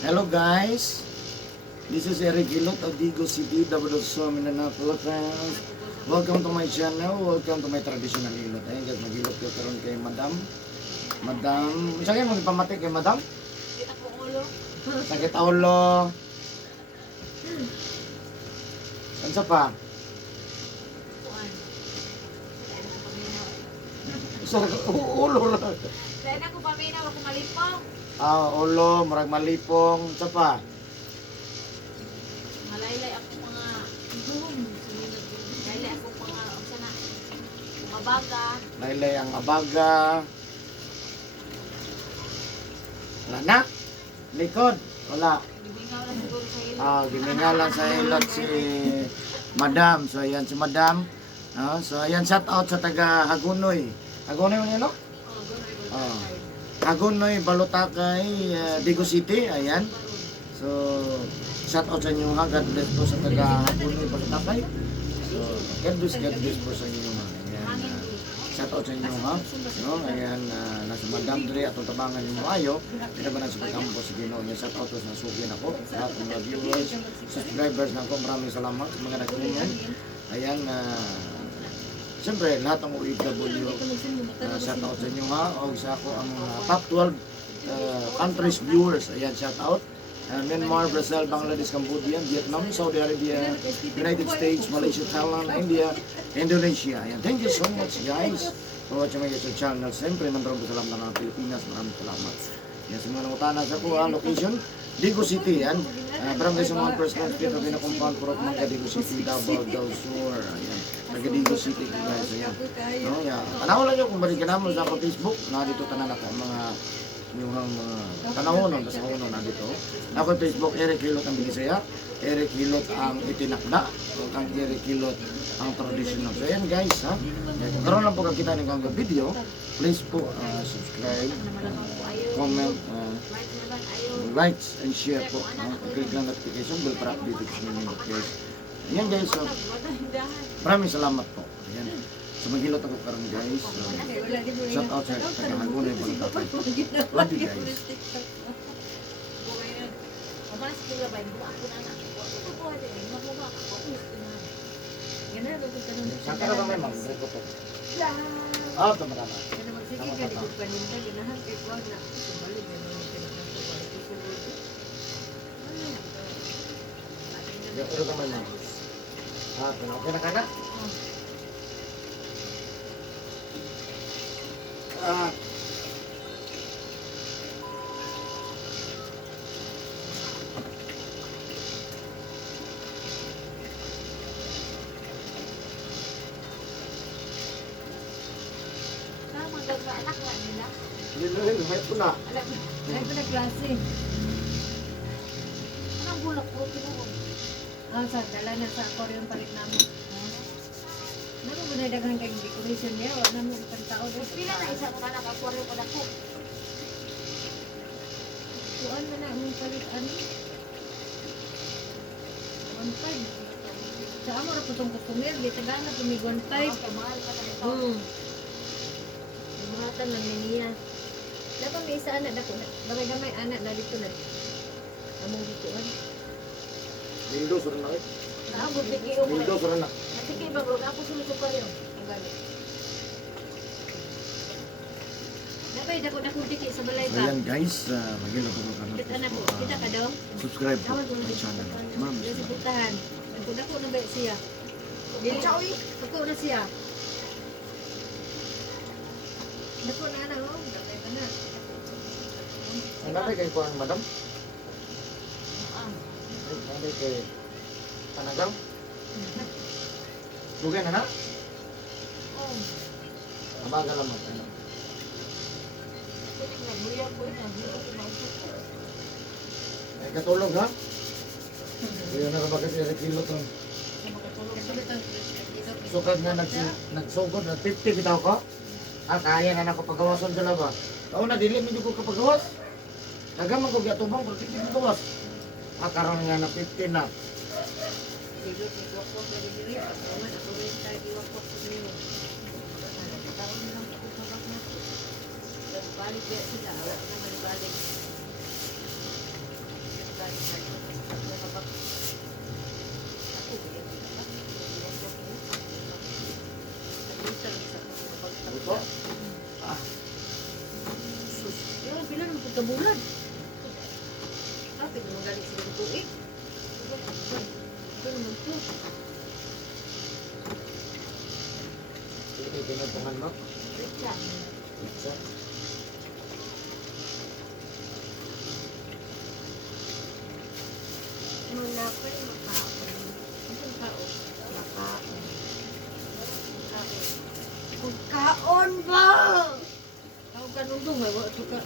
Hello guys, this is Eric Gilot of Digo City, Dabadoso, Mindanao, Philippines. Welcome to my channel, welcome to my traditional Gilot. Ayun guys, mag-Gilot ko karon kay Madam. Saan mo ipamati kay Madam? Sakit ulo. Saan sa pa? Ulo lang. Dahil ako paminaw, ako malipong. Ulo, marag malipong. Sa pa? Malaylay ako mga laylay ako mga sana mabaga. Laylay ang abaga. Wala na? Likod? Wala. Gimingaw lang siguro sa ilo. Giminga lang sa ilot si Madam. So ayan si Madam. So ayan, shout out sa taga Hagunoy. Hagunoy mo niya, no? Hagunoy, Balutakay, Digo City. Ayan. So shout out sa inyo ha. God bless po sa taga Hagunoy, Balutakay. So God bless po sa inyo ha. Ayan. Shout out sa inyo ha. No? Ayan, nasa Madam Dre at tabangan yung maayo. Pinabanan sa pagkampo sa Ginoo niya. Shout out to sa sugin ako. Sa ating mga viewers, subscribers na ako. Maraming salamat sa mga nag-comment. Ayan, siyempre, lahat ng OFW, shout out sa inyo ha. O sa ako ang top 12 countries viewers. Ayan, shout out. Myanmar, Brazil, Bangladesh, Cambodia, Vietnam, Saudi Arabia, United States, Malaysia, Thailand, India, Indonesia. Ayan, thank you so much guys for watching my YouTube channel. Siyempre, number 1 salamat ng mga Pilipinas. Maraming salamat. Yan, sa mga nangutana sa po, location, Digo City. Yan, barangay sa mga first class, pero pinakumpan, Purok Mangga, Digo City, Davao del Sur. Ayan, taga Digo City guys. Ayan. No, yan. Tanaw lang nyo kung balik ka naman sa Facebook. Na dito tanan ako mga yung tanawonon, basta uno na dito. Ako Facebook, Eric Hilot ang Bigisaya, Eric Hilot ang itinakda, o kang Eric Hilot ang traditional. So ayan guys, ha? Kung karoon lang po kakita ng kang video, please po subscribe, comment, likes and share po. Click lang notification bell para update ko sa mga guys. Ayan guys, so maraming salamat po. Ayan. So maghilot ako karon guys. Shout out sa taga-Hagunoy, Balutakay. Love you guys. Mas kila ba yung ako na na. Ako ko din, mabuha ako. Ganun ba ito tanong? Saan ka na ba may ma'am? Dito po. Tama na. Kana magsige ka dito paninda ganahan kay kuan na. Balik na mo Dito ka may ma'am. Okay na ka na? anak lang nila. Hindi, may ito na. Alam ko na klase. Anong bulak po? Sa dala na sa aquarium palit namin. Naman mo na daghang kay decoration niya. Wala naman ang tao. Pila na isa ko ka naka-aquarium ko na ko. Tuan na na ang palit ano. 1.5. Sa amo ra putong customer, di tagana pumig 1.5. Mahal ka na ito. Mahatan lang niya. Dapat may isa anak dako. Bagay gamay anak na dito na. Among ditoan. Windows rin na eh. Naabot bigi o. Windows rin na. Sige ba bro, ako sumusok pa rin. Ang galit. Dapat dako-dako diki sa balay So ka. yan guys, maghilot ako karon. Kita na po. Kita ka daw. Subscribe po my channel. Maraming Dito sa salamat. putahan. Dako-dako na ba siya? Dili choy. Dako na siya. Dako na na oh. Dako na. Ang dami kay kuan madam? Ah. Ang dami kay Panagang? Lugay na na? Oh. Abaga lang mo. Ay katulog ha? Kaya na ba kasi rekilo to? Sukad nga nagsugod na 50 bitaw ko? Kaya na nako pagawason sila ba? Oo na dili medyo ko kapagawas. Kagaman ko gatubang pero 50 pagawas. Karon nga na 50 na. Balik sila, awak na balik. Ito. Ah, Sus, yun, pila naman pagkabulan. Kapit naman galing sila ng tuig. Ito naman to. ini pinuntungan mo. Pizza. Pizza. Muna ko yung makaon. Ang tao. Makaon. Pagkaon ba? Tawag ka nung dungay, wala ito ka.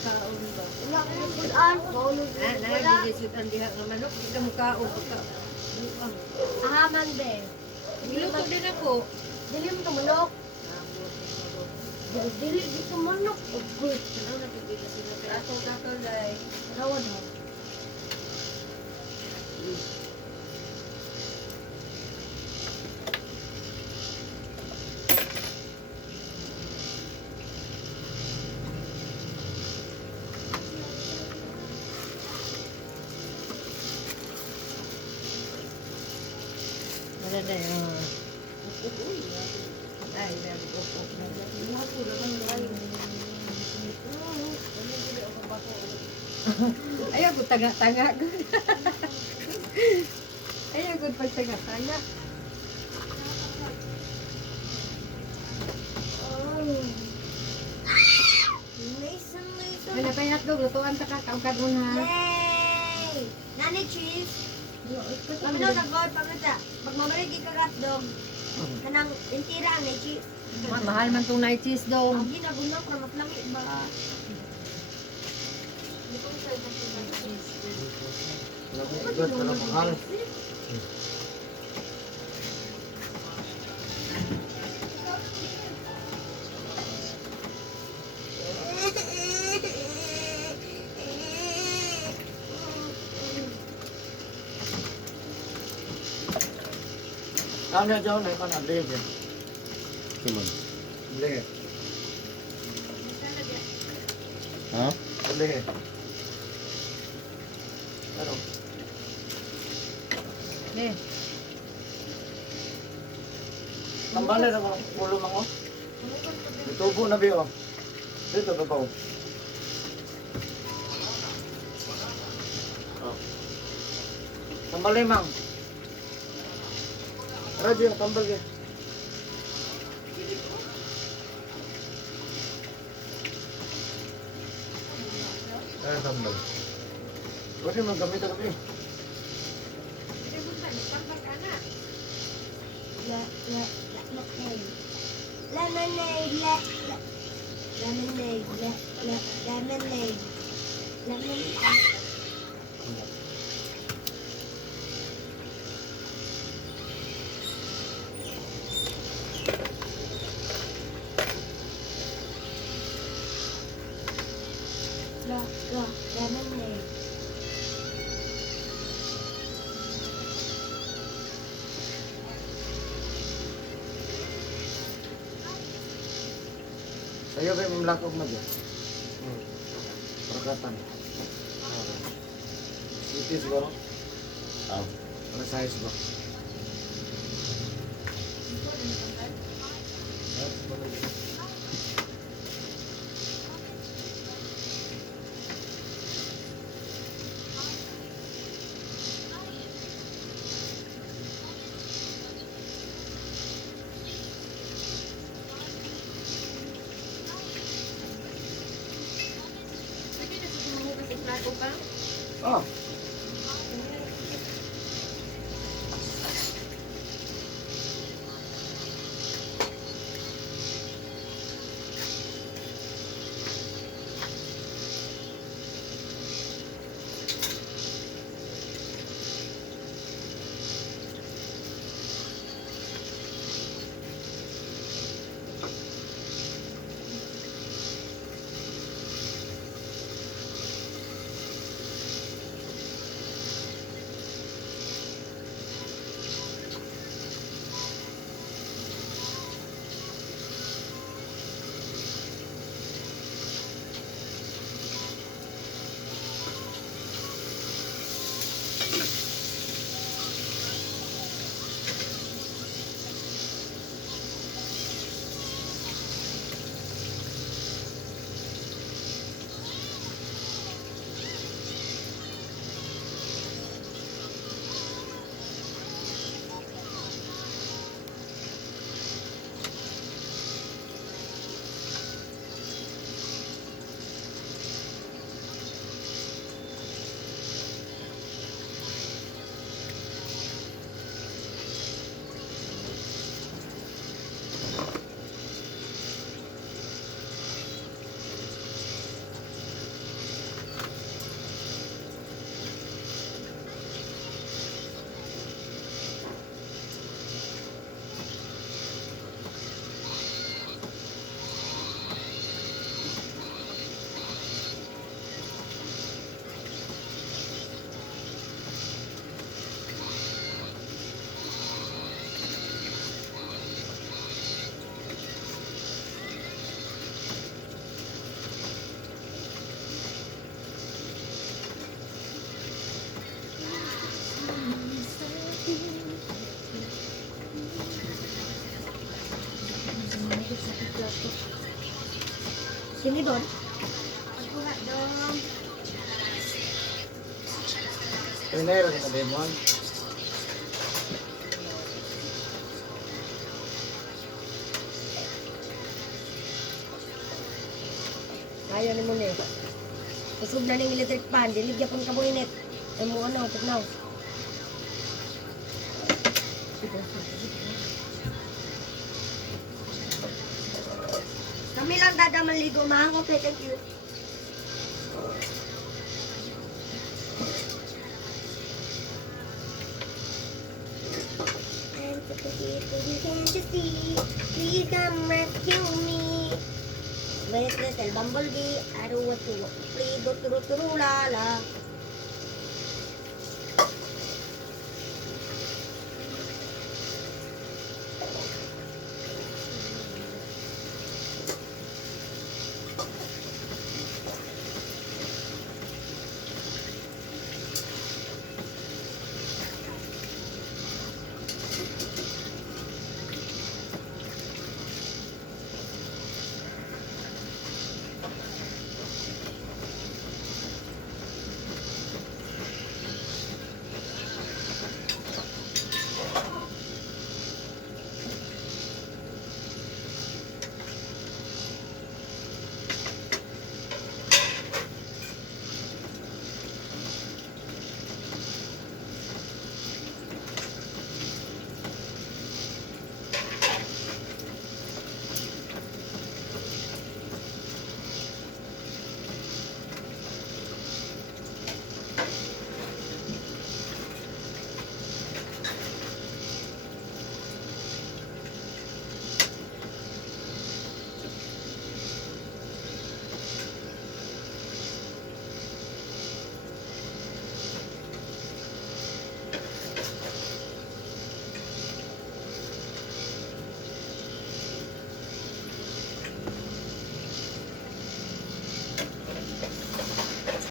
Kaon ba? Wala ko yung bulan. Wala. Nagdidisut ang diha nga manok, hindi ka mukaon. Buang. Ahaman be. Niluto din ako. Dili mo tumunok. Dili di tumunok. Ugoy. Ano nakikita sila kaya atong kakalay. Rawad mo. Wala na yun. Ay, nag-upok na dyan. Ayaw ko tanga-tanga. Ayaw ko pag-tanga-tanga. Mason, Mason. Wala pa yung hotdog, lutuan ka kakaungkat mo na. Yay! Nani cheese. Kami daw nag-goal pangita. Pag mamarigi ka hotdog, kanang intira ang cheese. Mahal man itong night cheese daw. Ang ginaguna para matlami ba? Lamig pero mahal. Kami aja na ikaw na beli. Simon. Beli. Ha? Beli. Ano? Eh, Tambale na ko ulo mo. Itubo na biyo. Dito ba ba? Oh. Tambale mang. Radyo, tambal ya. Tambal. Pwede magamit ang kape. Lemonade, lemonade, lemonade, lemonade. Lemonade. Saya kayak melakuk aja. Perkataan. Itu sekarang. Tahu. Ada saya sekarang. Oh, tinidor. Pagkuha dong. Pinero sa Demon. Ayaw ni mo ni. Usog na ng electric pan, diligya pang kabuinit. Ay mo ano, tignaw. Kami lang dada maligo, mahang. Okay, thank you. I'm so beautiful, you can just see. Please come rescue me. Wait, little bumblebee, I don't want to play do la la.